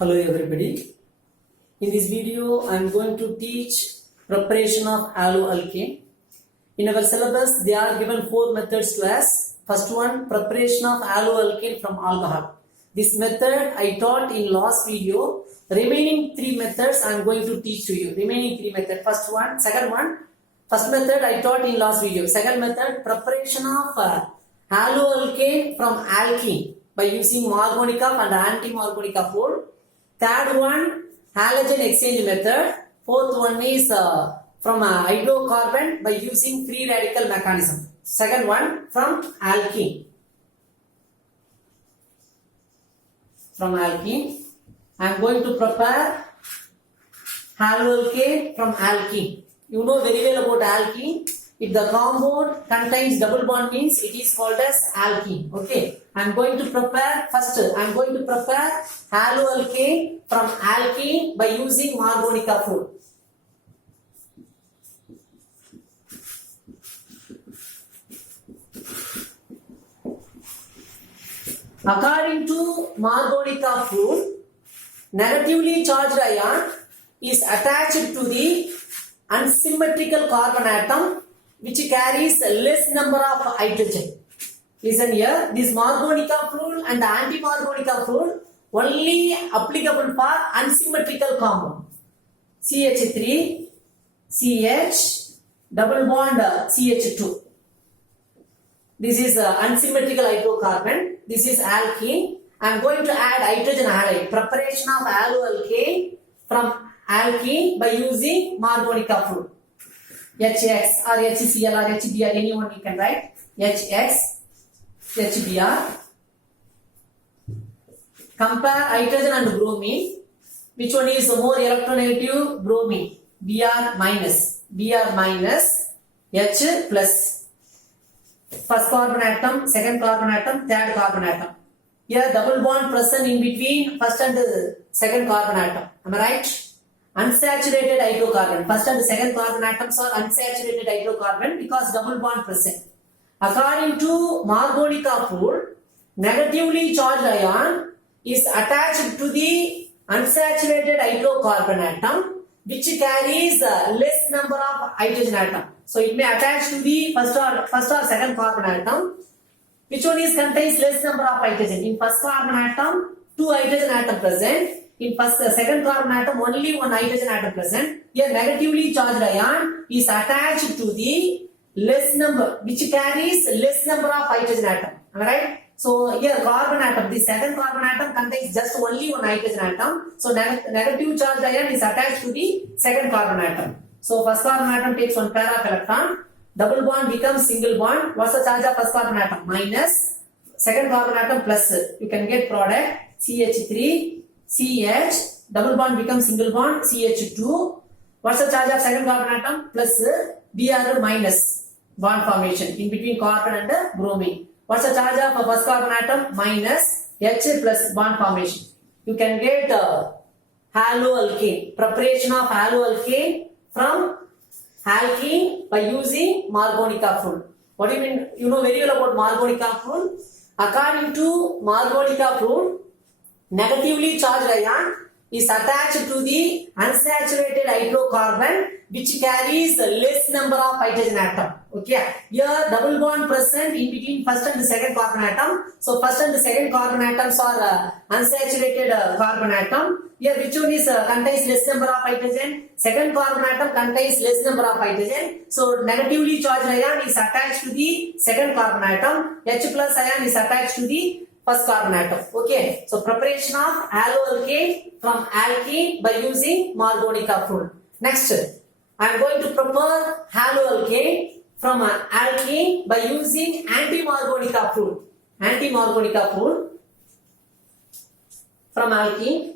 Hello everybody. In this video I am going to teach preparation of haloalkane. In our syllabus they are given 4 methods to us. First one, preparation of haloalkane from alcohol. This method I taught in last video. Remaining 3 methods I am going to teach to you. Remaining 3 methods. First method I taught in last video. Second method, preparation of haloalkane from alkene by using Markovnikov and anti-Markovnikov rule. Third one, halogen exchange method. Fourth one is from hydrocarbon by using free radical mechanism. Second one, from alkene. I am going to prepare haloalkane from alkene. You know very well about alkene. If the compound contains double bond means it is called as alkene. Okay. I am going to prepare haloalkane from alkene by using Markovnikov rule. According to Markovnikov rule, negatively charged ion is attached to the unsymmetrical carbon atom which carries less number of hydrogen. Listen here, this Markovnikov rule and anti-Markovnikov rule only applicable for unsymmetrical compound. CH3, CH, double bond CH2. This is unsymmetrical hydrocarbon. This is alkene. I am going to add hydrogen halide. Preparation of haloalkane from alkene by using Markovnikov rule. HX or HCl or HBr, anyone you can write. HX, HBr. Compare hydrogen and bromine. Which one is more electronegative? Bromine. Br minus, H plus. First carbon atom, second carbon atom, third carbon atom. Here double bond present in between first and second carbon atom. Am I right? Unsaturated hydrocarbon. First and second carbon atoms are unsaturated hydrocarbon because double bond present. According to Markovnikov rule, negatively charged ion is attached to the unsaturated hydrocarbon atom which carries less number of hydrogen atom. So it may attach to the first or second carbon atom. Which one is contains less number of hydrogen? In first carbon atom, 2 hydrogen atom present. In second carbon atom, only 1 hydrogen atom present. Here negatively charged ion is attached to the less number, which carries less number of hydrogen atom. Am I right? So here carbon atom, the second carbon atom contains just only 1 hydrogen atom. So negative charged ion is attached to the second carbon atom. So first carbon atom takes 1 pair of electron. Double bond becomes single bond. What's the charge of first carbon atom? Minus. Second carbon atom plus. You can get product CH3, CH. Double bond becomes single bond CH2. What's the charge of second carbon atom? Plus. Br minus. Bond formation in between carbon and bromine. What's the charge of first carbon atom? Minus. H plus bond formation. You can get haloalkane. Preparation of haloalkane from alkene by using Markovnikov rule. What do you mean? You know very well about Markovnikov rule. According to Markovnikov rule, negatively charged ion is attached to the unsaturated hydrocarbon which carries less number of hydrogen atom. Okay. Here double bond present in between first and second carbon atom. So first and second carbon atoms are unsaturated carbon atom. Here which one is contains less number of hydrogen? Second carbon atom contains less number of hydrogen. So negatively charged ion is attached to the second carbon atom. H plus ion is attached to the first carbon atom. Okay. So preparation of haloalkane from alkene by using Markovnikov rule. Next, I am going to prepare haloalkane from alkene by using anti-Markovnikov rule. Anti-Markovnikov rule from alkene.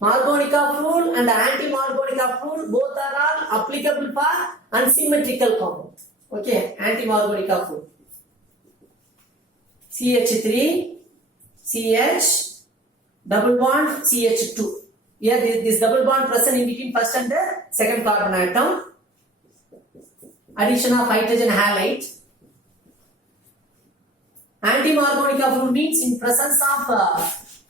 Markovnikov rule and anti-Markovnikov rule both are all applicable for unsymmetrical compound. Okay, anti-Markovnikov rule. CH3, CH, double bond CH2. Here this double bond present in between first and second carbon atom. Addition of hydrogen halide. Anti-Markovnikov rule means in presence of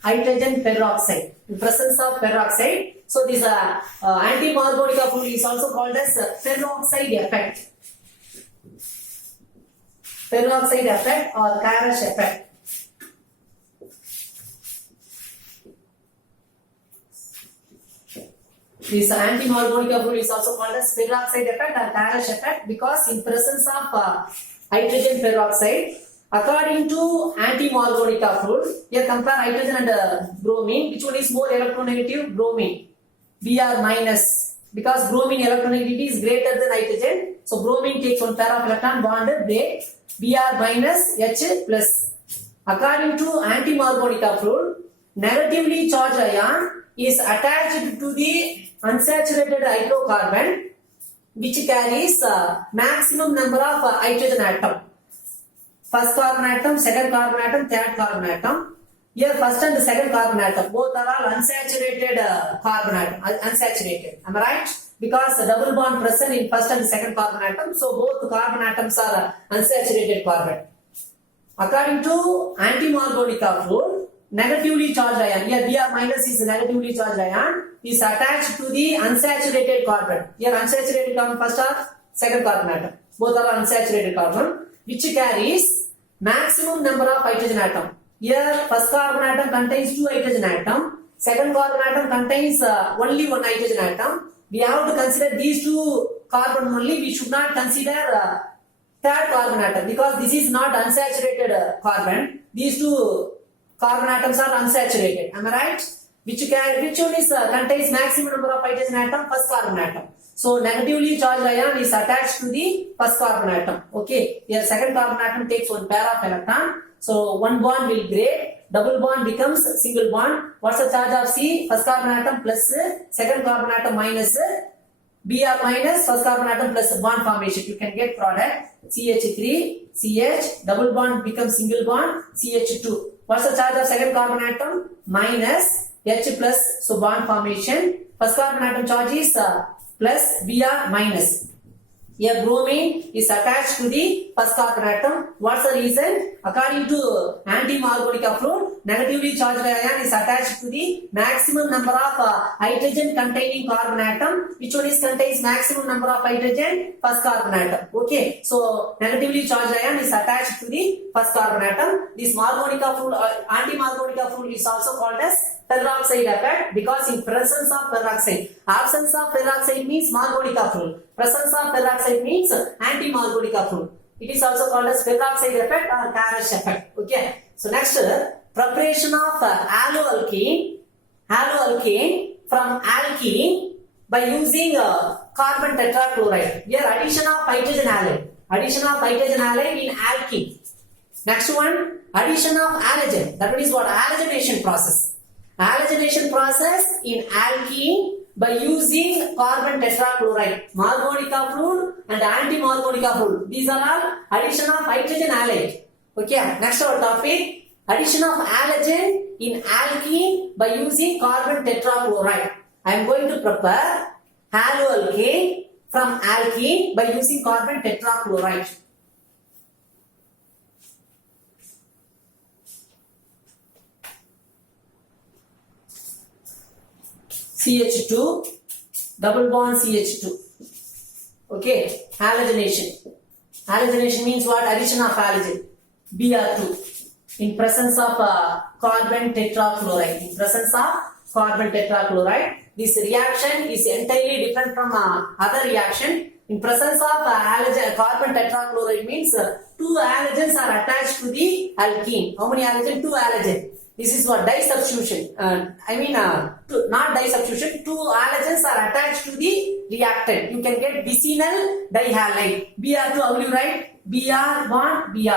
hydrogen peroxide. In presence of peroxide, so this anti-Markovnikov rule is also called as peroxide effect. Peroxide effect or Karash effect. This anti-Markovnikov rule is also called as peroxide effect or Karash effect because in presence of hydrogen peroxide, according to anti-Markovnikov rule, here compare hydrogen and bromine. Which one is more electronegative? Bromine. Br minus. Because bromine electronegativity is greater than hydrogen. So bromine takes one pair of electron bond break. Br minus H plus. According to anti-Markovnikov rule, negatively charged ion is attached to the unsaturated hydrocarbon which carries maximum number of hydrogen atom. First carbon atom, second carbon atom, third carbon atom. Here first and the second carbon atom both are all unsaturated carbon atom. Unsaturated. Am I right? Because the double bond present in first and second carbon atom, so both carbon atoms are unsaturated carbon. According to anti-Markovnikov rule, negatively charged ion, here Br minus is negatively charged ion, is attached to the unsaturated carbon. Here unsaturated carbon first or second carbon atom. Both are unsaturated carbon which carries maximum number of hydrogen atom. Here first carbon atom contains 2 hydrogen atom, second carbon atom contains only 1 hydrogen atom. We have to consider these 2 carbon only. We should not consider third carbon atom because this is not unsaturated carbon. These 2 carbon atoms are unsaturated. Am I right? Which one is contains maximum number of hydrogen atom? First carbon atom. So negatively charged ion is attached to the first carbon atom. Okay. Here second carbon atom takes one pair of electron. So one bond will break. Double bond becomes single bond. What's the charge of C? First carbon atom plus second carbon atom minus Br minus first carbon atom plus bond formation. You can get product CH3, CH, double bond becomes single bond, CH2. What's the charge of second carbon atom? Minus H plus, so bond formation. First carbon atom charge is plus Br minus. Here bromine is attached to the first carbon atom. What's the reason? According to anti-Markovnikov rule, negatively charged ion is attached to the maximum number of hydrogen containing carbon atom. Which one is contains maximum number of hydrogen? First carbon atom. Okay. So negatively charged ion is attached to the first carbon atom. This Markovnikov rule, anti-Markovnikov rule is also called as peroxide effect because in presence of peroxide. Absence of peroxide means Markovnikov rule. Presence of peroxide means anti-Markovnikov rule. It is also called as peroxide effect or Karash effect. Okay. So next, preparation of haloalkane from alkene by using carbon tetrachloride. Here addition of hydrogen halide. Addition of hydrogen halide in alkene. Next one, addition of halogen. That is what? Halogenation process. Halogenation process in alkene by using carbon tetrachloride. Markovnikov rule and anti-Markovnikov rule. These are all addition of hydrogen halide. Okay, next our topic, addition of halogen in alkene by using carbon tetrachloride. I am going to prepare haloalkane from alkene by using carbon tetrachloride. CH2, double bond CH2. Okay, halogenation. Halogenation means what? Addition of halogen. Br2 in presence of carbon tetrachloride. In presence of carbon tetrachloride, this reaction is entirely different from other reaction. In presence of carbon tetrachloride means 2 halogens are attached to the alkene. How many halogens? 2 halogens. This is what? Disubstitution. Not disubstitution. 2 halogens are attached to the reactant. You can get bisenyl dihalide. Br2, how will you write? Br bond Br.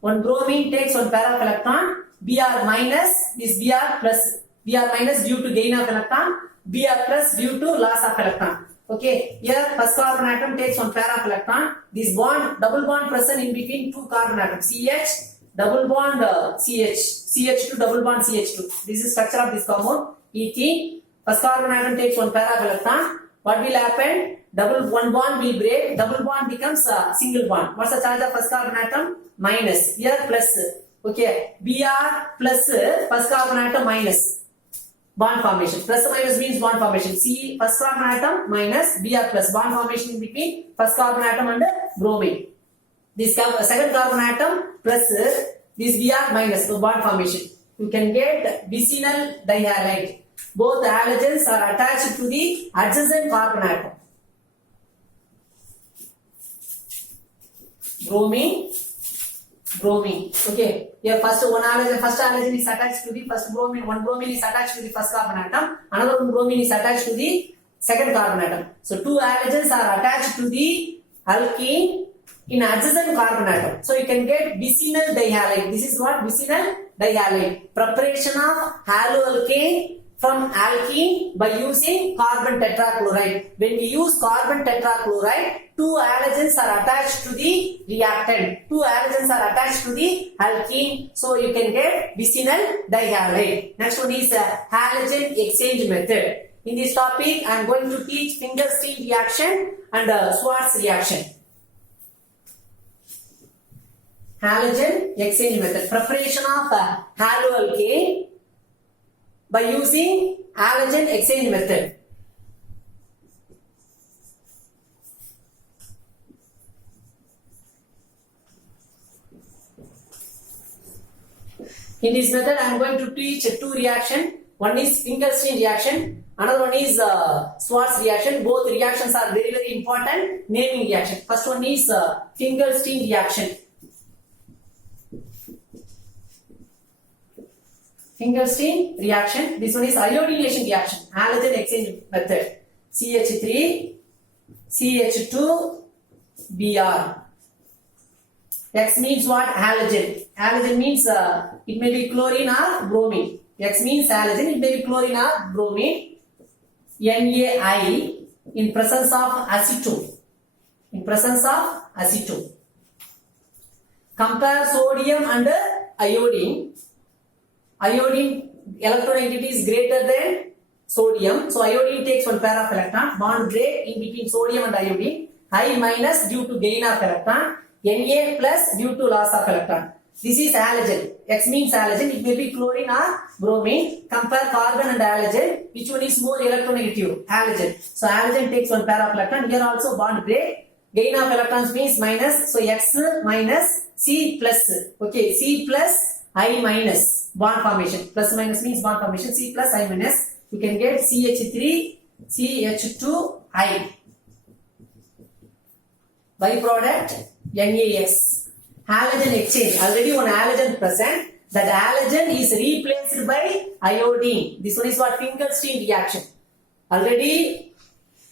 One bromine takes one pair of electron. Br minus is Br plus. Br minus due to gain of electron. Br plus due to loss of electron. Okay. Here first carbon atom takes one pair of electron. This bond, double bond present in between 2 carbon atoms. CH. Double bond CH2 double bond CH2. This is structure of this compound. Ethene. First carbon atom takes one pair of electron. What will happen? One bond will break. Double bond becomes a single bond. What's the charge of first carbon atom? Minus. Here plus. Okay, Br plus first carbon atom minus bond formation. Plus or minus means bond formation. C first carbon atom minus Br plus bond formation in between first carbon atom and bromine. This second carbon atom plus this Br minus so bond formation. You can get vicinal dihalide. Both halogens are attached to the adjacent carbon atom. Bromine. Okay. Here first halogen is attached to the first bromine. One bromine is attached to the first carbon atom. Another one bromine is attached to the second carbon atom. So two halogens are attached to the alkene in adjacent carbon atom. So you can get vicinal dihalide. This is what vicinal dihalide. Preparation of haloalkane from alkene by using carbon tetrachloride. When we use carbon tetrachloride, two halogens are attached to the reactant. Two halogens are attached to the alkene. So you can get vicinal dihalide. Next one is halogen exchange method. In this topic, I am going to teach Finkelstein reaction and Schwarz reaction. Halogen exchange method. Preparation of haloalkane by using halogen exchange method. In this method, I am going to teach two reactions. One is Finkelstein reaction, another one is Schwarz reaction. Both reactions are very, very important. Naming reaction. First one is Finkelstein reaction. Finkelstein reaction. This one is iodination reaction. Halogen exchange method. CH3, CH2, Br. X means what? Halogen. Halogen means it may be chlorine or bromine. X means halogen. It may be chlorine or bromine. NaI in presence of acetone. In presence of acetone. Compare sodium and iodine. Iodine electronegativity is greater than sodium. So iodine takes one pair of electron. Bond break in between sodium and iodine. I minus due to gain of electron. Na plus due to loss of electron. This is halogen. X means halogen. It may be chlorine or bromine. Compare carbon and halogen. Which one is more electronegative? Halogen. So halogen takes one pair of electron. Here also bond break. Gain of electrons means minus. So X minus C plus. Okay. C plus I minus. Bond formation. Plus minus means bond formation. C plus I minus. You can get CH3, CH2I. Byproduct NaS. Halogen exchange. Already one halogen present. That halogen is replaced by iodine. This one is what? Finkelstein reaction. Already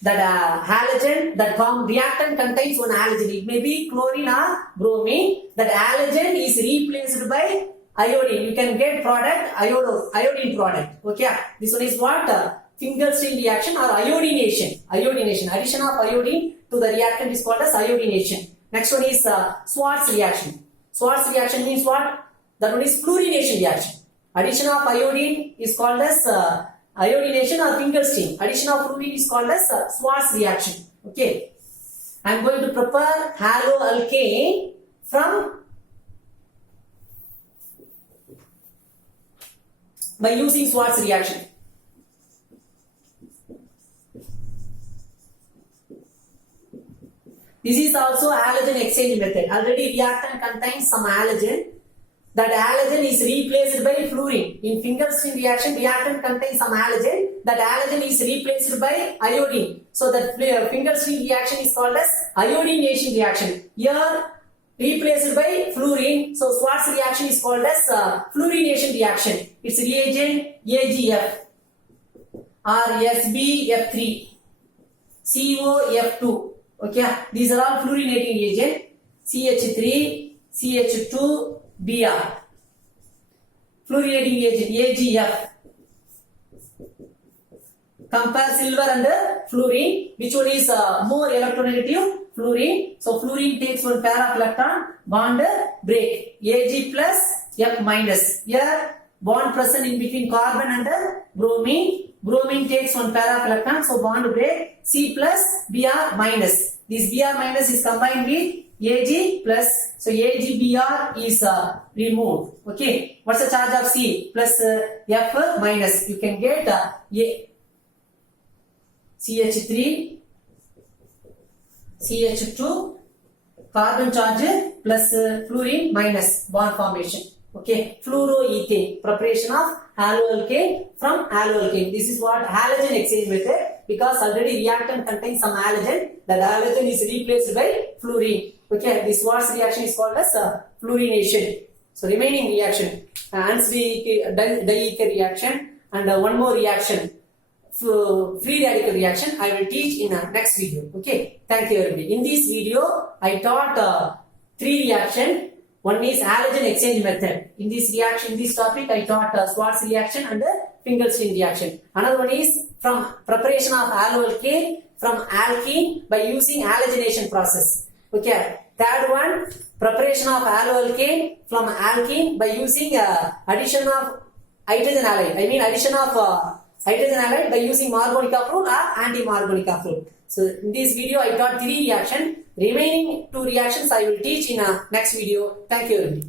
that halogen, that reactant contains one halogen. It may be chlorine or bromine. That halogen is replaced by iodine. You can get product iodine product. Okay. This one is what? Finkelstein reaction or iodination. Iodination. Addition of iodine to the reactant is called as iodination. Next one is Schwarz reaction. Schwarz reaction means what? That one is fluorination reaction. Addition of iodine is called as iodination or Finkelstein. Addition of fluorine is called as Schwarz reaction. Okay. I am going to prepare haloalkane from by using Schwarz reaction. This is also halogen exchange method. Already reactant contains some halogen. That halogen is replaced by fluorine. In Finkelstein reaction, reactant contains some halogen. That halogen is replaced by iodine. So that Finkelstein reaction is called as iodination reaction. Here replaced by fluorine. So Schwarz reaction is called as fluorination reaction. Its reagent AgF or SbF3, COF2. Okay, these are all fluorinating reagent. CH3, CH2, Br. Fluorinating reagent AgF. Compare silver and fluorine. Which one is more electronegative? Fluorine. So fluorine takes one pair of electron. Bond break. Ag plus F minus. Here bond present in between carbon and bromine. Bromine takes one pair of electron. So bond break. C plus Br minus. This Br minus is combined with Ag plus, so AgBr is removed. Okay, what's the charge of C? Plus F minus. You can get CH3, CH2, carbon charge plus fluorine minus bond formation. Okay, fluoroethane, preparation of haloalkane from haloalkane. This is what halogen exchange method, because already reactant contains some halogen. That halogen is replaced by fluorine. Okay, this Schwarz reaction is called as fluorination. So remaining reaction, Ansby-Dieike reaction, and one more reaction, free radical reaction, I will teach in a next video. Okay, thank you everybody. In this video, I taught 3 reaction. One is halogen exchange method. In this reaction, in this topic, I taught Schwarz reaction and Finkelstein reaction. Another one is from preparation of haloalkane from alkene by using halogenation process. Okay. Third one, preparation of haloalkane from alkene by using addition of hydrogen halide. I mean addition of hydrogen halide by using Markovnikov rule or anti-Markovnikov rule. So in this video, I taught 3 reactions. Remaining 2 reactions I will teach in a next video. Thank you everybody.